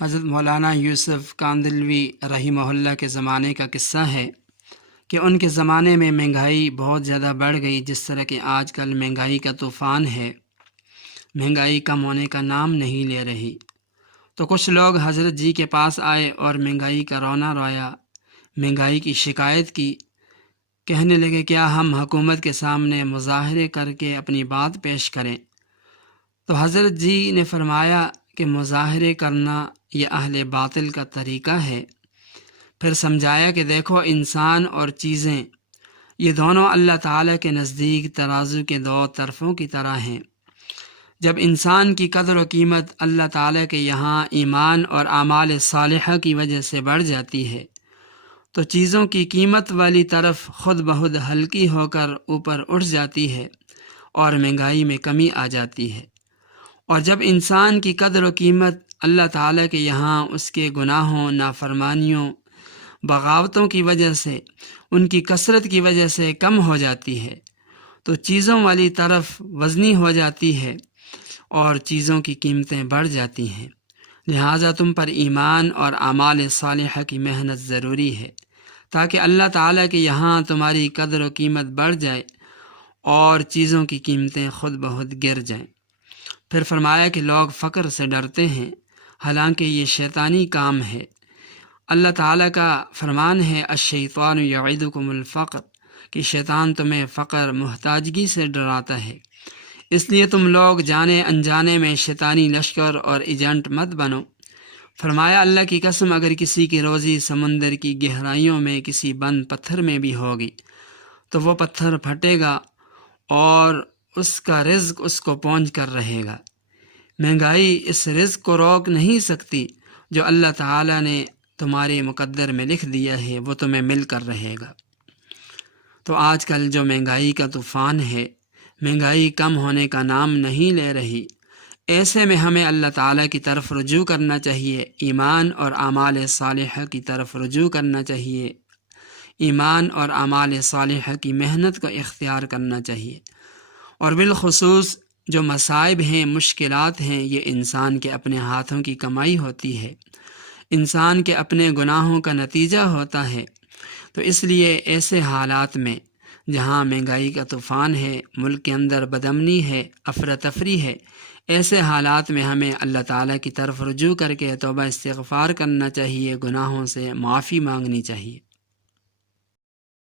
حضرت مولانا یوسف کاندلوی رحمہ اللہ کے زمانے کا قصہ ہے کہ ان کے زمانے میں مہنگائی بہت زیادہ بڑھ گئی، جس طرح کہ آج کل مہنگائی کا طوفان ہے، مہنگائی کم ہونے کا نام نہیں لے رہی۔ تو کچھ لوگ حضرت جی کے پاس آئے اور مہنگائی کا رونا رویا، مہنگائی کی شکایت کی، کہنے لگے کیا ہم حکومت کے سامنے مظاہرے کر کے اپنی بات پیش کریں؟ تو حضرت جی نے فرمایا کہ مظاہرے کرنا یہ اہل باطل کا طریقہ ہے۔ پھر سمجھایا کہ دیکھو، انسان اور چیزیں یہ دونوں اللہ تعالیٰ کے نزدیک ترازو کے دو طرفوں کی طرح ہیں۔ جب انسان کی قدر و قیمت اللہ تعالیٰ کے یہاں ایمان اور اعمال صالحہ کی وجہ سے بڑھ جاتی ہے، تو چیزوں کی قیمت والی طرف خود بخود ہلکی ہو کر اوپر اٹھ جاتی ہے اور مہنگائی میں کمی آ جاتی ہے۔ اور جب انسان کی قدر و قیمت اللہ تعالیٰ کے یہاں اس کے گناہوں، نافرمانیوں، بغاوتوں کی وجہ سے، ان کی کثرت کی وجہ سے کم ہو جاتی ہے، تو چیزوں والی طرف وزنی ہو جاتی ہے اور چیزوں کی قیمتیں بڑھ جاتی ہیں۔ لہٰذا تم پر ایمان اور اعمال صالحہ کی محنت ضروری ہے، تاکہ اللہ تعالیٰ کے یہاں تمہاری قدر و قیمت بڑھ جائے اور چیزوں کی قیمتیں خود بخود گر جائیں۔ پھر فرمایا کہ لوگ فقر سے ڈرتے ہیں، حالانکہ یہ شیطانی کام ہے۔ اللہ تعالیٰ کا فرمان ہے الشیطان یعدکم الفقر، کہ شیطان تمہیں فقر، محتاجگی سے ڈراتا ہے، اس لیے تم لوگ جانے انجانے میں شیطانی لشکر اور ایجنٹ مت بنو۔ فرمایا اللہ کی قسم، اگر کسی کی روزی سمندر کی گہرائیوں میں کسی بند پتھر میں بھی ہوگی تو وہ پتھر پھٹے گا اور اس کا رزق اس کو پہنچ کر رہے گا۔ مہنگائی اس رزق کو روک نہیں سکتی جو اللہ تعالیٰ نے تمہارے مقدر میں لکھ دیا ہے، وہ تمہیں مل کر رہے گا۔ تو آج کل جو مہنگائی کا طوفان ہے، مہنگائی کم ہونے کا نام نہیں لے رہی، ایسے میں ہمیں اللہ تعالیٰ کی طرف رجوع کرنا چاہیے، ایمان اور اعمال صالحہ کی طرف رجوع کرنا چاہیے، ایمان اور اعمال صالحہ کی محنت کو اختیار کرنا چاہیے۔ اور بالخصوص جو مصائب ہیں، مشکلات ہیں، یہ انسان کے اپنے ہاتھوں کی کمائی ہوتی ہے، انسان کے اپنے گناہوں کا نتیجہ ہوتا ہے۔ تو اس لیے ایسے حالات میں جہاں مہنگائی کا طوفان ہے، ملک کے اندر بدامنی ہے، افراتفری ہے، ایسے حالات میں ہمیں اللہ تعالیٰ کی طرف رجوع کر کے توبہ استغفار کرنا چاہیے، گناہوں سے معافی مانگنی چاہیے۔